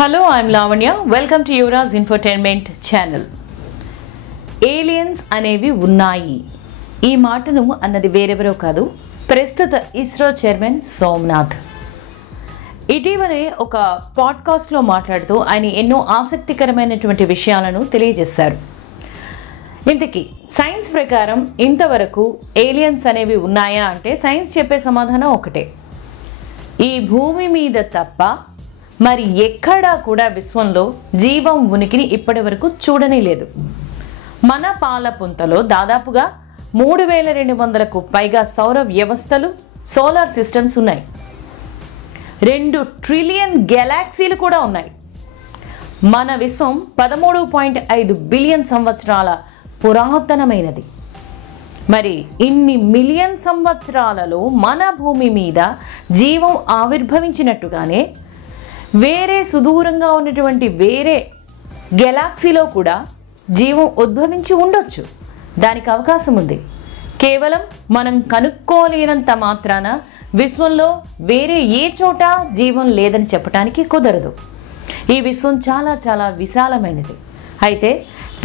Hello, I'm Lavanya. Welcome to Yura's Infotainment channel. Aliens అనేవి ఉన్నాయి. ఈ మాటను అన్నది వేరెవరో కాదు, ప్రస్తుత ఇస్రో చైర్మన్ సోమనాథ్. ఇటీవలే ఒక పాడ్కాస్ట్లో మాట్లాడుతూ ఆయన ఎన్నో ఆసక్తికరమైనటువంటి విషయాలను తెలియజేశారు. ఇంతకీ సైన్స్ ప్రకారం ఇంతవరకు ఏలియన్స్ అనేవి ఉన్నాయా అంటే సైన్స్ చెప్పే సమాధానం ఒకటే, ఈ భూమి మీద తప్ప మరి ఎక్కడా కూడా విశ్వంలో జీవం ఉనికిని ఇప్పటి వరకు చూడనే లేదు. మన పాలపుంతలో దాదాపుగా 3200కు పైగా సౌర వ్యవస్థలు, సోలార్ సిస్టమ్స్ ఉన్నాయి. 2 ట్రిలియన్ గెలాక్సీలు కూడా ఉన్నాయి. మన విశ్వం 13.5 బిలియన్ సంవత్సరాల పురాతనమైనది. మరి ఇన్ని మిలియన్ సంవత్సరాలలో మన భూమి మీద జీవం ఆవిర్భవించినట్టుగానే వేరే సుదూరంగా ఉన్నటువంటి వేరే గెలాక్సీలో కూడా జీవం ఉద్భవించి ఉండొచ్చు. దానికి అవకాశం ఉంది. కేవలం మనం కనుక్కోలేనంత మాత్రాన విశ్వంలో వేరే ఏ చోట జీవం లేదని చెప్పడానికి కుదరదు. ఈ విశ్వం చాలా చాలా విశాలమైనది. అయితే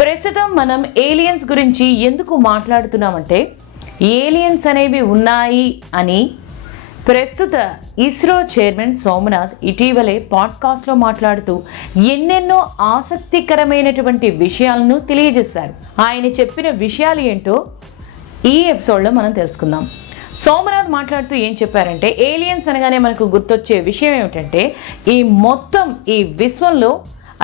ప్రస్తుతం మనం ఏలియన్స్ గురించి ఎందుకు మాట్లాడుతున్నామంటే, ఏలియన్స్ అనేవి ఉన్నాయి అని ప్రస్తుత ఇస్రో చైర్మన్ సోమనాథ్ ఇటీవలే పాడ్కాస్ట్లో మాట్లాడుతూ ఎన్నెన్నో ఆసక్తికరమైనటువంటి విషయాలను తెలియజేశారు. ఆయన చెప్పిన విషయాలు ఏంటో ఈ ఎపిసోడ్లో మనం తెలుసుకుందాం. సోమనాథ్ మాట్లాడుతూ ఏం చెప్పారంటే, ఏలియన్స్ అనగానే మనకు గుర్తొచ్చే విషయం ఏమిటంటే, ఈ మొత్తం ఈ విశ్వంలో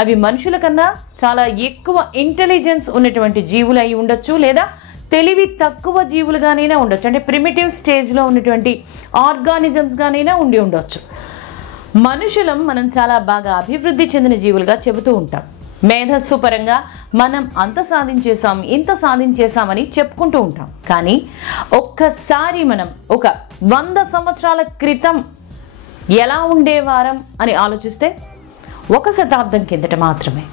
అవి మనుషుల కన్నా చాలా ఎక్కువ ఇంటెలిజెన్స్ ఉన్నటువంటి జీవులు అయి ఉండొచ్చు, లేదా తెలివి తక్కువ జీవులుగానైనా ఉండొచ్చు. అంటే ప్రిమిటివ్ స్టేజ్లో ఉన్నటువంటి ఆర్గానిజమ్స్గానైనా ఉండి ఉండొచ్చు. మనుషులం మనం చాలా బాగా అభివృద్ధి చెందిన జీవులుగా చెబుతూ ఉంటాం. మేధస్సు పరంగా మనం అంత సాధించేసాం, ఇంత సాధించేసామని చెప్పుకుంటూ ఉంటాం. కానీ ఒక్కసారి మనం ఒక 100 సంవత్సరాల క్రితం ఎలా ఉండేవారం అని ఆలోచిస్తే, 1 శతాబ్దం కిందట మాత్రమే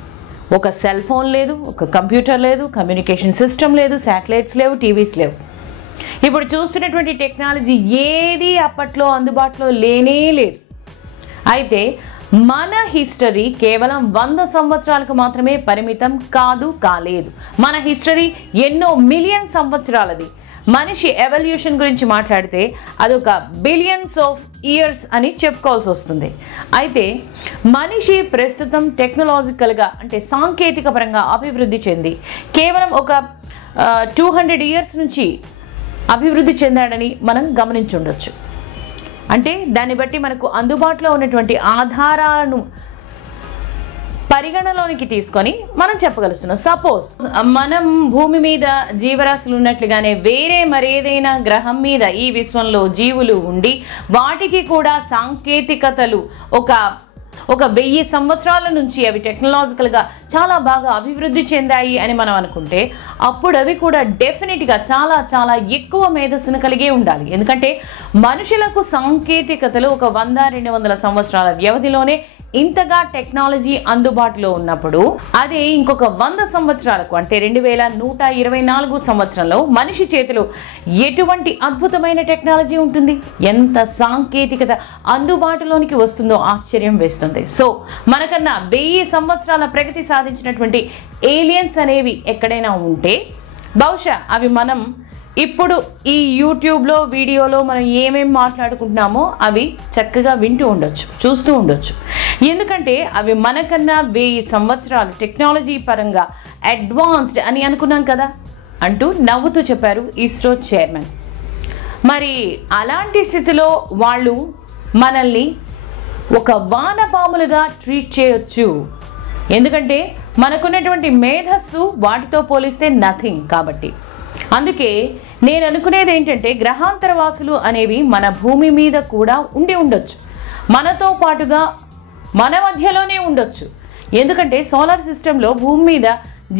ఒక సెల్ ఫోన్ లేదు, ఒక కంప్యూటర్ లేదు, కమ్యూనికేషన్ సిస్టమ్ లేదు, శాటిలైట్స్ లేవు, టీవీస్ లేవు. ఇప్పుడు చూస్తున్నటువంటి టెక్నాలజీ ఏది అప్పట్లో అందుబాటులో లేనే లేదు. అయితే మన హిస్టరీ కేవలం 100 సంవత్సరాలకు మాత్రమే పరిమితం కాలేదు. మన హిస్టరీ ఎన్నో మిలియన్ సంవత్సరాలది. మనిషి ఎవల్యూషన్ గురించి మాట్లాడితే అదొక బిలియన్స్ ఆఫ్ ఇయర్స్ అని చెప్పుకోవాల్సి వస్తుంది. అయితే మనిషి ప్రస్తుతం టెక్నాలజికల్గా అంటే సాంకేతిక పరంగా అభివృద్ధి చెంది కేవలం ఒక 200 ఇయర్స్ నుంచి అభివృద్ధి చెందాడని మనం గమనించుండొచ్చు. అంటే దాన్ని బట్టి మనకు అందుబాటులో ఉన్నటువంటి ఆధారాలను పరిగణలోనికి తీసుకొని మనం చెప్పగలుగుతున్నాం. సపోజ్ మనం భూమి మీద జీవరాశులు ఉన్నట్లుగానే వేరే మరేదైనా గ్రహం మీద ఈ విశ్వంలో జీవులు ఉండి వాటికి కూడా సాంకేతికతలు ఒక 1000 సంవత్సరాల నుంచి అవి టెక్నాలజికల్గా చాలా బాగా అభివృద్ధి చెందాయి అని మనం అనుకుంటే, అప్పుడు అవి కూడా డెఫినెట్గా చాలా చాలా ఎక్కువ మేధస్సును కలిగే ఉండాలి. ఎందుకంటే మనుషులకు సాంకేతికతలు ఒక 100-200 సంవత్సరాల వ్యవధిలోనే ఇంతగా టెక్నాలజీ అందుబాటులో ఉన్నప్పుడు, అదే ఇంకొక 100 సంవత్సరాలకు అంటే 2124 సంవత్సరంలో మనిషి చేతిలో ఎటువంటి అద్భుతమైన టెక్నాలజీ ఉంటుంది, ఎంత సాంకేతికత అందుబాటులోనికి వస్తుందో ఆశ్చర్యం వేస్తుంది. సో మనకన్నా 1000 సంవత్సరాల ప్రగతి సాధించినటువంటి ఏలియన్స్ అనేవి ఎక్కడైనా ఉంటే, బహుశా అవి మనం ఇప్పుడు ఈ యూట్యూబ్లో వీడియోలో మనం ఏమేమి మాట్లాడుకుంటున్నామో అవి చక్కగా వింటూ ఉండొచ్చు, చూస్తూ ఉండొచ్చు. ఎందుకంటే అవి మనకన్నా 1000 సంవత్సరాలు టెక్నాలజీ పరంగా అడ్వాన్స్డ్ అని అనుకున్నాం కదా అంటూ నవ్వుతూ చెప్పారు ఇస్రో చైర్మన్. మరి అలాంటి స్థితిలో వాళ్ళు మనల్ని ఒక వానపాములుగా ట్రీట్ చేయొచ్చు. ఎందుకంటే మనకున్నటువంటి మేధస్సు వాటితో పోలిస్తే నథింగ్. కాబట్టి అందుకే నేను అనుకునేది ఏంటంటే, గ్రహాంతర వాసులు అనేవి మన భూమి మీద కూడా ఉండి ఉండొచ్చు, మనతో పాటుగా మన మధ్యలోనే ఉండొచ్చు. ఎందుకంటే సోలార్ సిస్టంలో భూమి మీద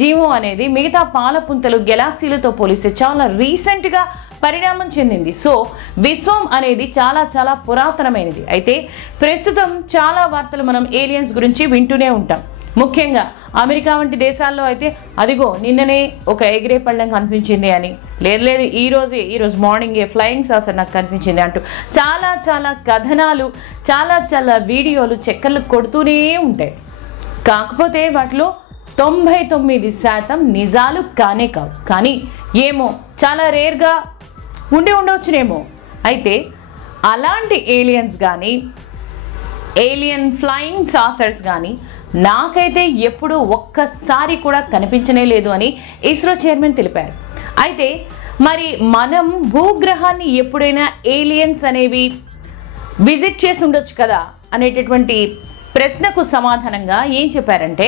జీవం అనేది మిగతా పాలపుంతలు గెలాక్సీలతో పోలిస్తే చాలా రీసెంట్గా పరిణామం చెందింది. సో విశ్వం అనేది చాలా చాలా పురాతనమైనది. అయితే ప్రస్తుతం చాలా వార్తలు మనం ఏలియన్స్ గురించి వింటూనే ఉంటాం. ముఖ్యంగా అమెరికా వంటి దేశాల్లో అయితే అదిగో నిన్ననే ఒక ఎగిరే పళ్ళం కనిపించింది అని, లేదు ఈరోజు మార్నింగే ఫ్లయింగ్ సాసర్ నాకు కనిపించింది అంటూ చాలా చాలా కథనాలు, చాలా చాలా వీడియోలు చక్కర్లు కొడుతూనే ఉంటాయి. కాకపోతే వాటిలో 99% నిజాలు కానే కావు. కానీ ఏమో చాలా రేర్గా ఉండవచ్చునేమో. అయితే అలాంటి ఏలియన్స్ కానీ ఏలియన్ ఫ్లయింగ్ సాసర్స్ కానీ నాకైతే ఎప్పుడూ ఒక్కసారి కూడా కనిపించనే లేదు అని ఇస్రో చైర్మన్ తెలిపారు. అయితే మరి మనం భూగ్రహాన్ని ఎప్పుడైనా ఏలియన్స్ అనేవి విజిట్ చేసి ఉండొచ్చు కదా అనేటటువంటి ప్రశ్నకు సమాధానంగా ఏం చెప్పారంటే,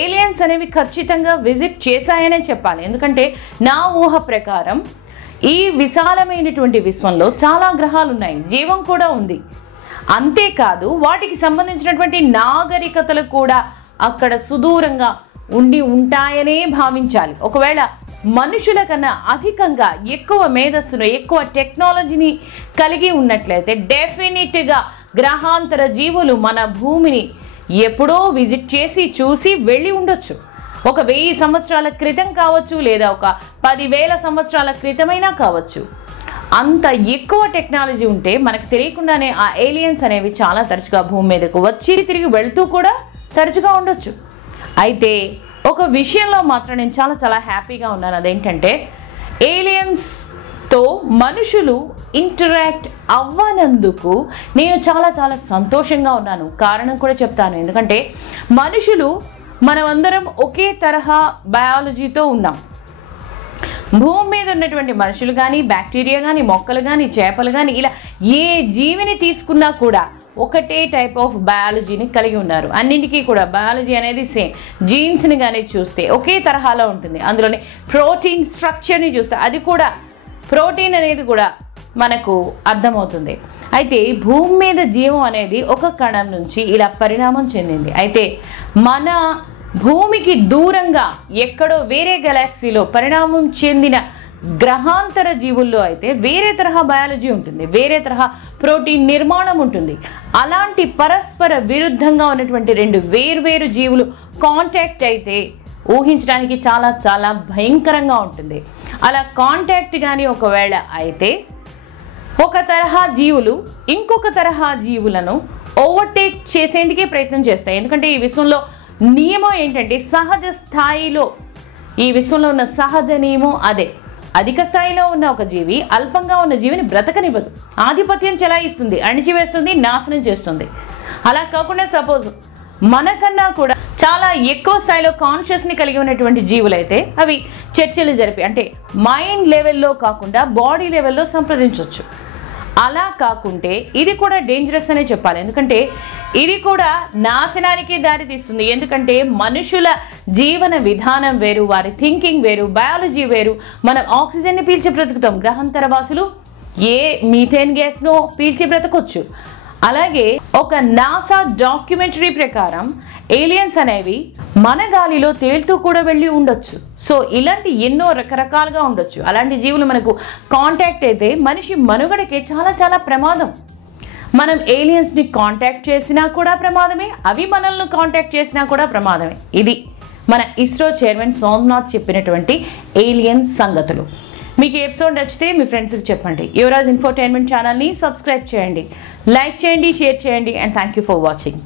ఏలియన్స్ అనేవి ఖచ్చితంగా విజిట్ చేశాయనే చెప్పాలి. ఎందుకంటే నా ఊహ ప్రకారం ఈ విశాలమైనటువంటి విశ్వంలో చాలా గ్రహాలు ఉన్నాయి, జీవం కూడా ఉంది. అంతేకాదు వాటికి సంబంధించినటువంటి నాగరికతలు కూడా అక్కడ సుదూరంగా ఉంటాయనే భావించాలి. ఒకవేళ మనుషుల కన్నా అధికంగా ఎక్కువ మేధస్సును, ఎక్కువ టెక్నాలజీని కలిగి ఉన్నట్లయితే డెఫినెట్గా గ్రహాంతర జీవులు మన భూమిని ఎప్పుడో విజిట్ చేసి చూసి వెళ్ళి ఉండొచ్చు. ఒక 1000 సంవత్సరాల క్రితం కావచ్చు, లేదా ఒక 10,000 సంవత్సరాల క్రితమైనా కావచ్చు. అంత ఎక్కువ టెక్నాలజీ ఉంటే మనకు తెలియకుండానే ఆ ఏలియన్స్ అనేవి చాలా తరచుగా భూమి మీదకు వచ్చి తిరిగి వెళ్తూ కూడా తరచుగా ఉండొచ్చు. అయితే ఒక విషయంలో మాత్రం నేను చాలా చాలా హ్యాపీగా ఉన్నాను. అదేంటంటే ఏలియన్స్తో మనుషులు ఇంటరాక్ట్ అవ్వనందుకు నేను చాలా చాలా సంతోషంగా ఉన్నాను. కారణం కూడా చెప్తాను. ఎందుకంటే మనుషులు మనమందరం ఒకే తరహా బయాలజీతో ఉన్నాం. భూమి మీద ఉన్నటువంటి మనుషులు కానీ, బ్యాక్టీరియా కానీ, మొక్కలు కానీ, చేపలు కానీ, ఇలా ఏ జీవిని తీసుకున్నా కూడా ఒకటే టైప్ ఆఫ్ బయాలజీని కలిగి ఉన్నారు. అన్నింటికీ కూడా బయాలజీ అనేది సేమ్. జీన్స్ని కానీ చూస్తే ఒకే తరహాలో ఉంటుంది. అందులోనే ప్రోటీన్ స్ట్రక్చర్ని చూస్తే అది కూడా ప్రోటీన్ అనేది కూడా మనకు అర్థమవుతుంది. అయితే భూమి మీద జీవం అనేది ఒక కణం నుంచి ఇలా పరిణామం చెందింది. అయితే మన భూమికి దూరంగా ఎక్కడో వేరే గెలాక్సీలో పరిణామం చెందిన గ్రహాంతర జీవుల్లో అయితే వేరే తరహా బయాలజీ ఉంటుంది, వేరే తరహా ప్రోటీన్ నిర్మాణం ఉంటుంది. అలాంటి పరస్పర విరుద్ధంగా ఉన్నటువంటి 2 వేర్వేరు జీవులు కాంటాక్ట్ అయితే ఊహించడానికి చాలా చాలా భయంకరంగా ఉంటుంది. అలా కాంటాక్ట్ కానీ ఒకవేళ అయితే ఒక తరహా జీవులు ఇంకొక తరహా జీవులను ఓవర్టేక్ చేసేందుకే ప్రయత్నం చేస్తాయి. ఎందుకంటే ఈ విశ్వంలో నియమం ఏంటంటే సహజ స్థాయిలో ఈ విశ్వంలో ఉన్న సహజ నియమం అదే. అధిక స్థాయిలో ఉన్న ఒక జీవి అల్పంగా ఉన్న జీవిని బ్రతకనివ్వదు, ఆధిపత్యం చెలాయిస్తుంది, అణిచివేస్తుంది, నాశనం చేస్తుంది. అలా కాకుండా సపోజ్ మనకన్నా కూడా చాలా ఎక్కువ స్థాయిలో కాన్షియస్ని కలిగి ఉన్నటువంటి జీవులైతే అవి చర్చలు జరిపి, అంటే మైండ్ లెవెల్లో కాకుండా బాడీ లెవెల్లో సంప్రదించవచ్చు. అలా కాకుంటే ఇది కూడా డేంజరస్ అనే చెప్పాలి. ఎందుకంటే ఇది కూడా నాశనానికి దారితీస్తుంది. ఎందుకంటే మనుషుల జీవన విధానం వేరు, వారి థింకింగ్ వేరు, బయాలజీ వేరు. మనం ఆక్సిజన్ని పీల్చి బ్రతుకుతాం, గ్రహాంతర వాసులు ఏ మీథేన్ గ్యాస్ను పీల్చి బ్రతకొచ్చు. అలాగే ఒక నాసా డాక్యుమెంటరీ ప్రకారం ఏలియన్స్ అనేవి మన గాలిలో తేలుతూ కూడా వెళ్ళి ఉండొచ్చు. సో ఇలాంటి ఎన్నో రకరకాలుగా ఉండొచ్చు. అలాంటి జీవులు మనకు కాంటాక్ట్ అయితే మనిషి మనుగడకే చాలా చాలా ప్రమాదం. మనం ఏలియన్స్ని కాంటాక్ట్ చేసినా కూడా ప్రమాదమే, అవి మనల్ని కాంటాక్ట్ చేసినా కూడా ప్రమాదమే. ఇది మన ఇస్రో చైర్మన్ సోమనాథ్ చెప్పినటువంటి ఏలియన్ సంగతులు. మీకు ఈ ఎపిసోడ్ నచ్చితే మీ ఫ్రెండ్స్కి చెప్పండి. యువరాజ్ ఇన్ఫోటైన్మెంట్ ఛానల్ని సబ్స్క్రైబ్ చేయండి, లైక్ చేయండి, షేర్ చేయండి. And thank you for watching.